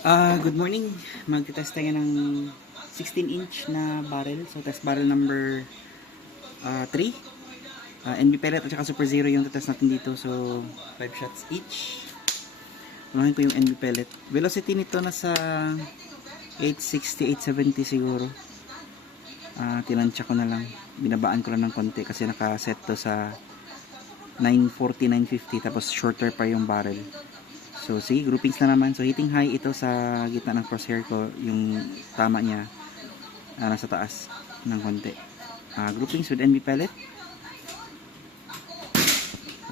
Good morning. Mag-test tayo ng 16-inch na barrel. So, test barrel number 3. NB pellet at saka Super Zero yung test natin dito. So, 5 shots each. Unahin ko yung NB pellet. Velocity nito nasa 860, 870 siguro. Tinansya ko na lang. Binabaan ko lang ng konti kasi nakaset to sa 940, 950. Tapos shorter pa yung barrel. So, sige, groupings na naman. So, hitting high ito sa gitna ng crosshair ko. Yung tama niya, nasa taas ng konti. Groupings with NB pellet.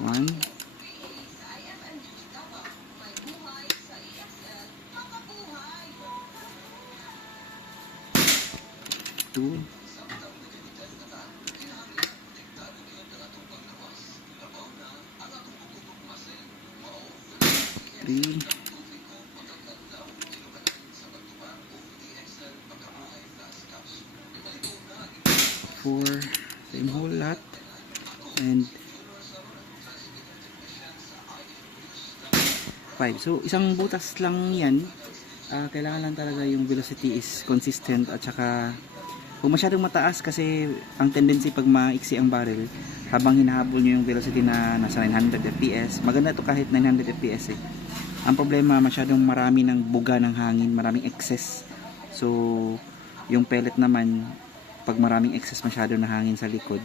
1. 2. 3. 4. Same whole lot. And 5. So, isang butas lang yan. Kailangan lang talaga yung velocity is consistent at saka kung masyadong mataas kasi ang tendency pag maiksi ang barrel habang hinahabol nyo yung velocity na nasa 900 fps, maganda to kahit 900 fps eh. Ang problema, masyadong marami ng buga ng hangin, maraming excess. So, yung pellet naman, pag maraming excess masyado na hangin sa likod,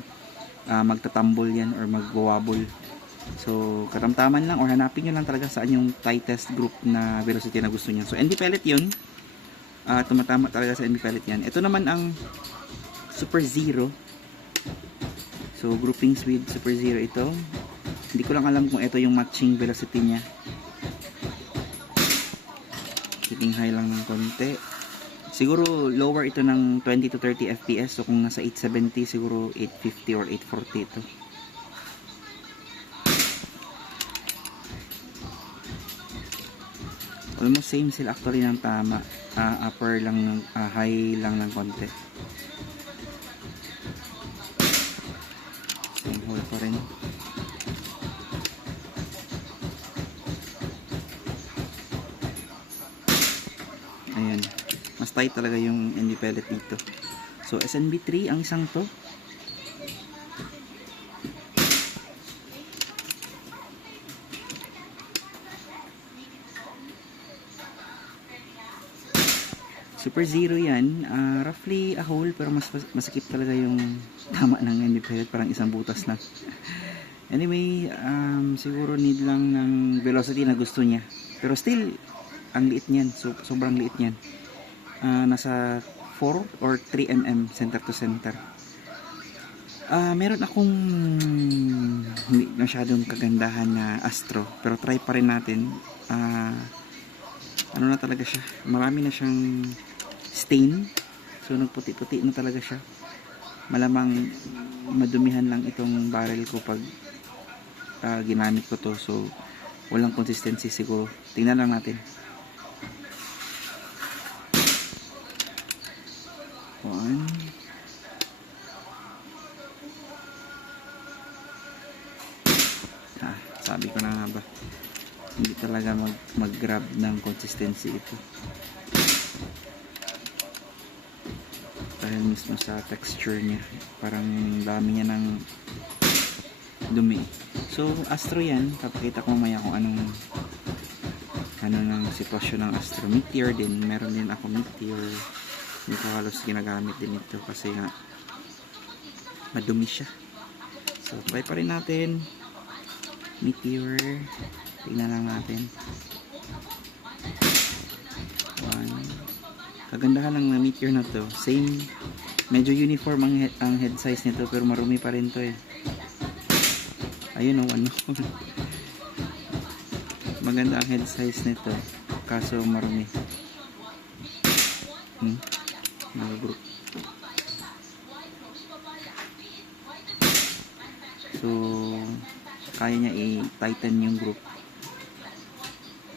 magtatambol yan or magwawabol. So, katamtaman lang or hanapin nyo lang talaga saan yung tightest group na velocity na gusto nyo. So, NB pellet yun. Tumatama talaga sa NB pellet yan. Ito naman ang Super Zero. So, groupings with Super Zero ito. Hindi ko lang alam kung ito yung matching velocity niya. Hitting high lang ng konti. Siguro lower ito ng 20 to 30 fps. So, kung nasa 870, siguro 850 or 840 ito. Almost same sila actually ng tama. Upper lang ng high lang ng konti. Same hole pa rin. Ayan. Mas tight talaga yung NB pellet dito. So SNB3 ang isang to. Super Zero yan, roughly a hole pero mas masakit talaga yung tama ng NB pellet, parang isang butas na. Anyway, siguro need lang ng velocity na gusto niya. Pero still, ang liit niyan, sobrang liit niyan. Nasa 4 or 3 mm center to center. Meron akong hindi masyadong kagandahan na Astro, pero try pa rin natin. Ano na talaga siya, marami na siyang stain, so nagputi-puti na talaga siya. Malamang madumihan lang itong barrel ko pag ginamit ko to, so walang consistency siguro. Tingnan lang natin. 1. Sabi ko na nga ba, hindi talaga mag-grab ng consistency ito. Dahil mismo sa texture niya, parang dami niya ng dumi. So Astro yan, papakita ko mamaya kung ano ng sitwasyon ng Astro. Meteor din, meron din ako Meteor. Hindi ko halos ginagamit din ito kasi nga madumi siya. So try pa rin natin Meteor. Tingnan lang natin. 1. Kagandahan lang na Meteor na to, same, medyo uniform ang head size nito pero marumi pa rin to eh. Ayun o, ano. Maganda ang head size nito kaso marumi. Nag-group. So kaya niya i-tighten yung group.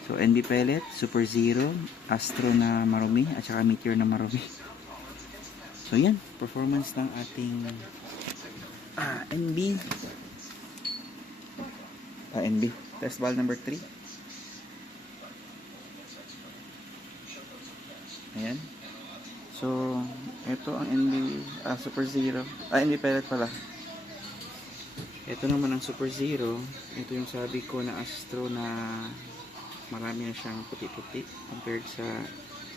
So NB pellet, Super Zero, Astro na marumi at saka Meteor na marumi. So yan, performance ng ating NB test ball number 3. Ayan. So, ito ang NB Super Zero. NB pellet pala. Ito naman ang Super Zero. Ito yung sabi ko na Astro na marami na siyang puti-puti compared sa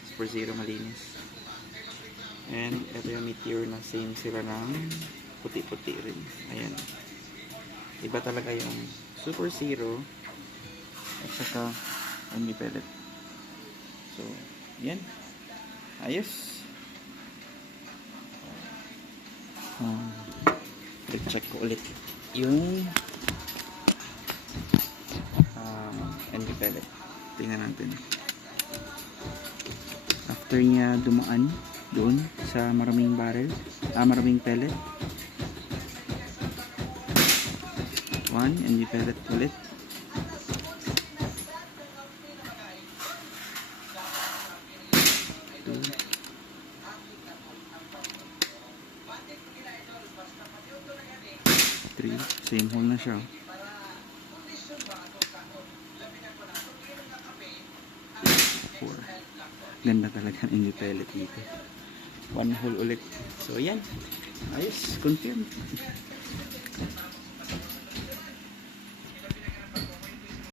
Super Zero malinis. And ito yung Meteor na same sila ng puti-puti rin. Ayan. Iba talaga yung Super Zero at saka NB pellet. So, yan. Ayos. I-check ko ulit yung NB pellet. Tingnan natin. After niya dumaan doon sa maraming barrel, maraming pellet. 1 NB pellet ulit. 2 3, same hole na siya. 4. Ganda talaga ng NB pellet dito. 1 hole ulit. So yan. Ayos, confirm.